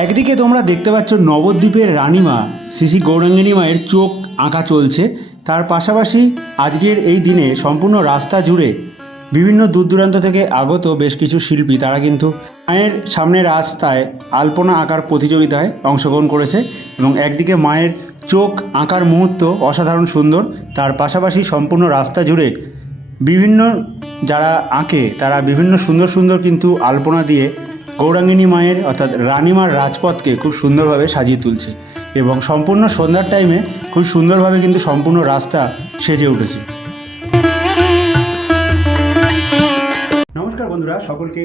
একদিকে তোমরা দেখতে পাচ্ছ নবদ্বীপের রানীমা, শ্রী গৌরাঙ্গিনী মায়ের চোখ আঁকা চলছে। তার পাশাপাশি আজকের এই দিনে সম্পূর্ণ রাস্তা জুড়ে বিভিন্ন দূর দূরান্ত থেকে আগত বেশ কিছু শিল্পী, তারা কিন্তু মায়ের সামনের রাস্তায় আলপনা আঁকার প্রতিযোগিতায় অংশগ্রহণ করেছে এবং একদিকে মায়ের চোখ আঁকার মুহূর্ত অসাধারণ সুন্দর, তার পাশাপাশি সম্পূর্ণ রাস্তা জুড়ে বিভিন্ন যারা আঁকে, তারা বিভিন্ন সুন্দর সুন্দর কিন্তু আলপনা দিয়ে গৌরাঙ্গিনী মায়ের, অর্থাৎ রানীমার রাজপথকে খুব সুন্দরভাবে সাজিয়ে তুলছে এবং সম্পূর্ণ সন্ধ্যার টাইমে খুব সুন্দরভাবে কিন্তু সম্পূর্ণ রাস্তা সেজে উঠেছে। নমস্কার বন্ধুরা, সকলকে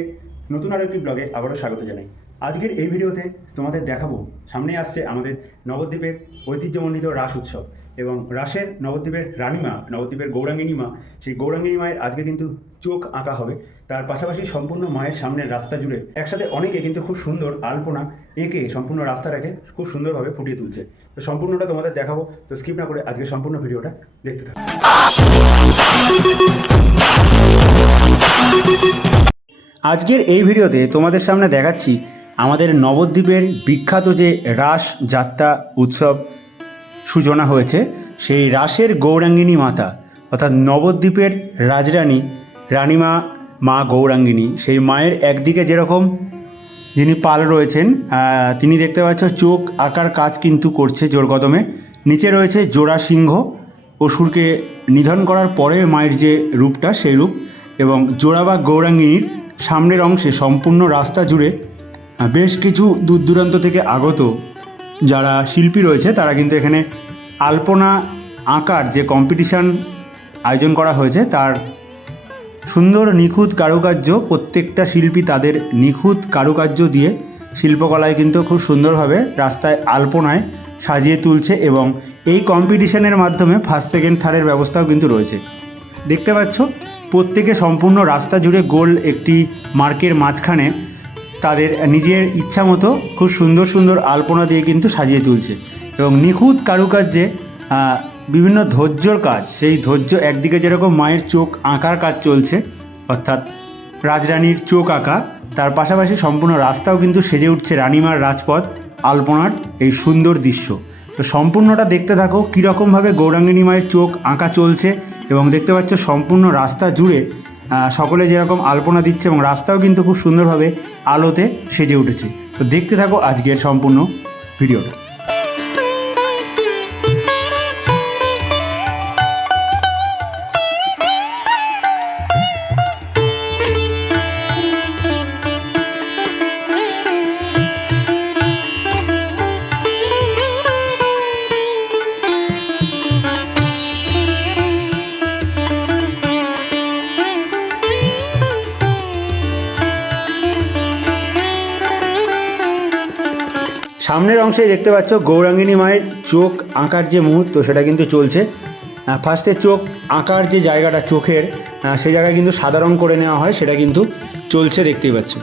নতুন আরও একটি ব্লগে আবারও স্বাগত জানাই। আজকের এই ভিডিওতে তোমাদের দেখাবো সামনে আসছে আমাদের নবদ্বীপের ঐতিহ্যমণ্ডিত রাস উৎসব। এবং রাসের নবদ্বীপের রানীমা, নবদ্বীপের গৌরাঙ্গিনী মা, সেই গৌরাঙ্গিনী মায়ের আজকে কিন্তু চোখ আঁকা হবে। তার পাশাপাশি সম্পূর্ণ মায়ের সামনের রাস্তা জুড়ে একসাথে অনেকে কিন্তু খুব সুন্দর আলপনা এঁকে সম্পূর্ণ রাস্তাটাকে খুব সুন্দরভাবে ফুটিয়ে তুলছে। তো সম্পূর্ণটা তোমাদের দেখাবো, তো স্কিপ না করে আজকে সম্পূর্ণ ভিডিওটা দেখতে থাকো। আজকের এই ভিডিওতে তোমাদের সামনে দেখাচ্ছি আমাদের নবদ্বীপের বিখ্যাত যে রাস যাত্রা উৎসব সূচনা হয়েছে সেই রাসের গৌরাঙ্গিনী মাতা, অর্থাৎ নবদ্বীপের রাজরানী রানীমা, মা গৌরাঙ্গিনী। সেই মায়ের একদিকে যেরকম যিনি পাল রয়েছেন তিনি দেখতে পাচ্ছ চোখ, আঁকার, কাজ কিন্তু করছে জোর কদমে। নিচে রয়েছে জোড়া সিংহ, অসুরকে নিধন করার পরে মায়ের যে রূপটা, সেই রূপ, এবং জোড়া বা গৌরাঙ্গিনীর সামনের অংশে সম্পূর্ণ রাস্তা জুড়ে বেশ কিছু দূর দূরান্ত থেকে আগত যারা শিল্পী রয়েছে, তারা কিন্তু এখানে আলপনা আঁকার যে কম্পিটিশান আয়োজন করা হয়েছে, তার সুন্দর নিখুঁত কারুকার্য, প্রত্যেকটা শিল্পী তাদের নিখুঁত কারুকার্য দিয়ে শিল্পকলায় কিন্তু খুব সুন্দরভাবে রাস্তায় আলপনায় সাজিয়ে তুলছে এবং এই কম্পিটিশনের মাধ্যমে ফার্স্ট সেকেন্ড থার্ডের ব্যবস্থাও কিন্তু রয়েছে। দেখতে পাচ্ছ, প্রত্যেকে সম্পূর্ণ রাস্তা জুড়ে গোল একটি মার্কের মাঝখানে তাদের নিজের ইচ্ছা মতো খুব সুন্দর সুন্দর আলপনা দিয়ে কিন্তু সাজিয়ে তুলছে। এবং নিখুঁত কারুকার্যে বিভিন্ন ধৈর্যর কাজ, সেই ধৈর্য একদিকে যেরকম মায়ের চোখ আঁকার কাজ চলছে, অর্থাৎ রাজরানীর চোখ আঁকা, তার পাশাপাশি সম্পূর্ণ রাস্তাও কিন্তু সেজে উঠছে রানীমার রাজপথ, আলপনার এই সুন্দর দৃশ্য। তো সম্পূর্ণটা দেখতে থাকো, কীরকমভাবে গৌরাঙ্গিনী মায়ের চোখ আঁকা চলছে, এবং দেখতে পাচ্ছ সম্পূর্ণ রাস্তা জুড়ে সকলে যেরকম আলপনা দিচ্ছে এবং রাস্তাও কিন্তু খুব সুন্দরভাবে আলোতে সেজে উঠেছে। তো দেখতে থাকো আজকের সম্পূর্ণ ভিডিওটা। সামনের অংশে দেখতে পাচ্ছ গৌরাঙ্গিনী মায়ের চোখ আঁকার যে মুহূর্ত, সেটা কিন্তু চলছে। ফার্স্টে চোখ আঁকার যে জায়গাটা চোখের সেই জায়গায় কিন্তু সাদা রং করে নেওয়া হয়, সেটা কিন্তু চলছে দেখতেই পাচ্ছ।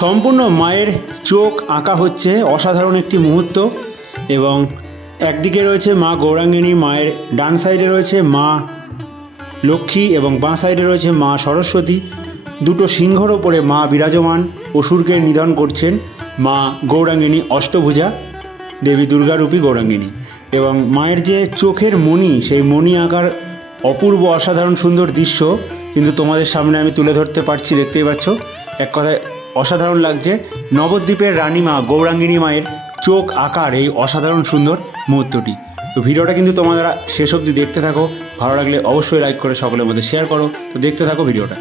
সম্পূর্ণ মায়ের চোখ আঁকা হচ্ছে অসাধারণ একটি মুহূর্ত এবং একদিকে রয়েছে মা গৌরাঙ্গিনী, মায়ের ডান সাইডে রয়েছে মা লক্ষ্মী এবং বাঁ সাইডে রয়েছে মা সরস্বতী। দুটো সিংহর ওপরে মা বিরাজমান, অসুরকে নিধন করছেন মা গৌরাঙ্গিনী অষ্টভুজা, দেবী দুর্গারূপী গৌরাঙ্গিনী এবং মায়ের যে চোখের মণি, সেই মণি আঁকার অপূর্ব অসাধারণ সুন্দর দৃশ্য কিন্তু তোমাদের সামনে আমি তুলে ধরতে পারছি, দেখতেই পাচ্ছ? এক কথায় অসাধারণ লাগছে। নবদ্বীপের রানীমা গৌরাঙ্গিনী মায়ের চোখ আকার এই অসাধারণ সুন্দর মুহূর্তটি। তো ভিডিওটা কিন্তু তোমরা শেষ অবধি দেখতে থাকো, ভালো লাগলে অবশ্যই লাইক করে সকলের মধ্যে শেয়ার করো। তো দেখতে থাকো ভিডিওটা।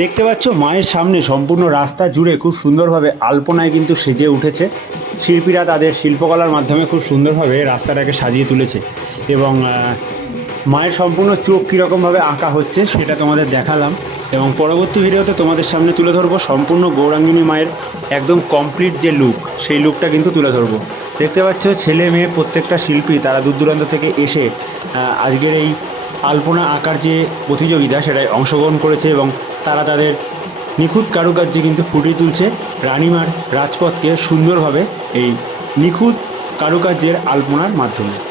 দেখতে পাচ্ছ, মায়ের সামনে সম্পূর্ণ রাস্তা জুড়ে খুব সুন্দরভাবে আলপনায় কিন্তু সেজে উঠেছে। শিল্পীরা তাদের শিল্পকলার মাধ্যমে খুব সুন্দরভাবে রাস্তাটাকে সাজিয়ে তুলেছে এবং মায়ের সম্পূর্ণ চোখ কীরকমভাবে আঁকা হচ্ছে সেটা তোমাদের দেখালাম এবং পরবর্তী ভিডিওতে তোমাদের সামনে তুলে ধরবো সম্পূর্ণ গৌরাঙ্গিনী মায়ের একদম কমপ্লিট যে লুক সেই লুকটা কিন্তু তুলে ধরবো। দেখতে পাচ্ছ, ছেলে মেয়ে প্রত্যেকটা শিল্পী তারা দূর দূরান্ত থেকে এসে আজকের এই আলপনা আঁকার যে প্রতিযোগিতা সেটায় অংশগ্রহণ করেছে এবং তারা তাদের নিখুঁত কারুকার্যে কিন্তু ফুটিয়ে তুলছে রানিমার রাজপথকে সুন্দরভাবে এই নিখুঁত কারুকার্যের আলপনার মাধ্যমে।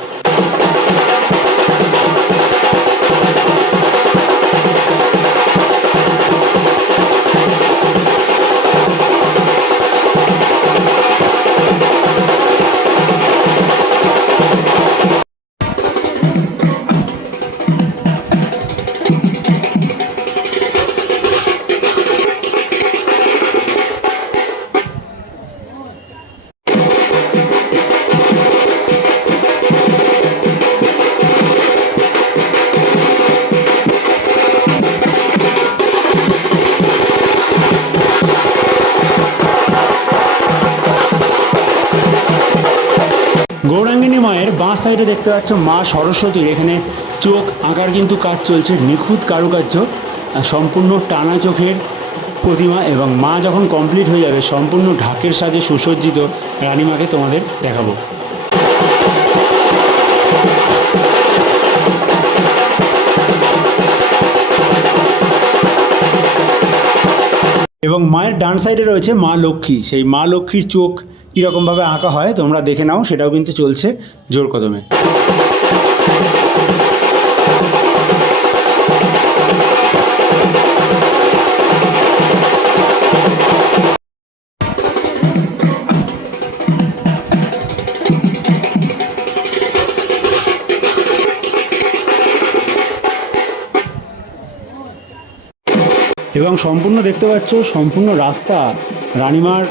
গৌরাঙ্গিনী মায়ের বাঁ সাইডে দেখতে পাচ্ছ মা সরস্বতীর। এখানে চোখ আঁকার কিন্তু কাজ চলছে, নিখুঁত কারুকার্য সম্পূর্ণ টানা চোখের প্রতিমা এবং মা যখন কমপ্লিট হয়ে যাবে, সম্পূর্ণ ঢাকের সাজে সুসজ্জিত রানীমাকে তোমাদের দেখাবো। এবং মায়ের ডান সাইডে রয়েছে মা লক্ষ্মী। সেই মা লক্ষ্মীর চোখ কীরকমভাবে আঁকা হয় তোমরা দেখে নাও, সেটাও কিন্তু চলছে জোর কদমে। এবং সম্পূর্ণ দেখতে পাচ্ছ, সম্পূর্ণ রাস্তা রানিমার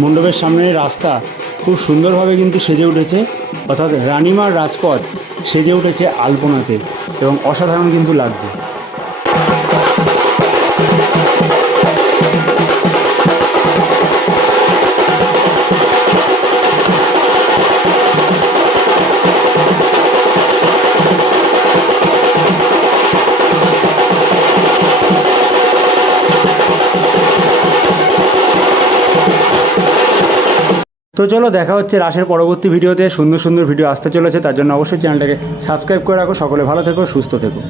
মণ্ডপের সামনের রাস্তা খুব সুন্দরভাবে কিন্তু সেজে উঠেছে। অর্থাৎ রানিমার রাজপথ সেজে উঠেছে আলপনাতে এবং অসাধারণ কিন্তু লাগছে। তো চলো দেখা হচ্ছে রাশের পরবর্তী ভিডিওতে। সুন্দর সুন্দর ভিডিও আসতে চলেছে, তার জন্য অবশ্যই চ্যানেলটাকে সাবস্ক্রাইব করে রাখো। সকলে ভালো থেকো, সুস্থ থেকো।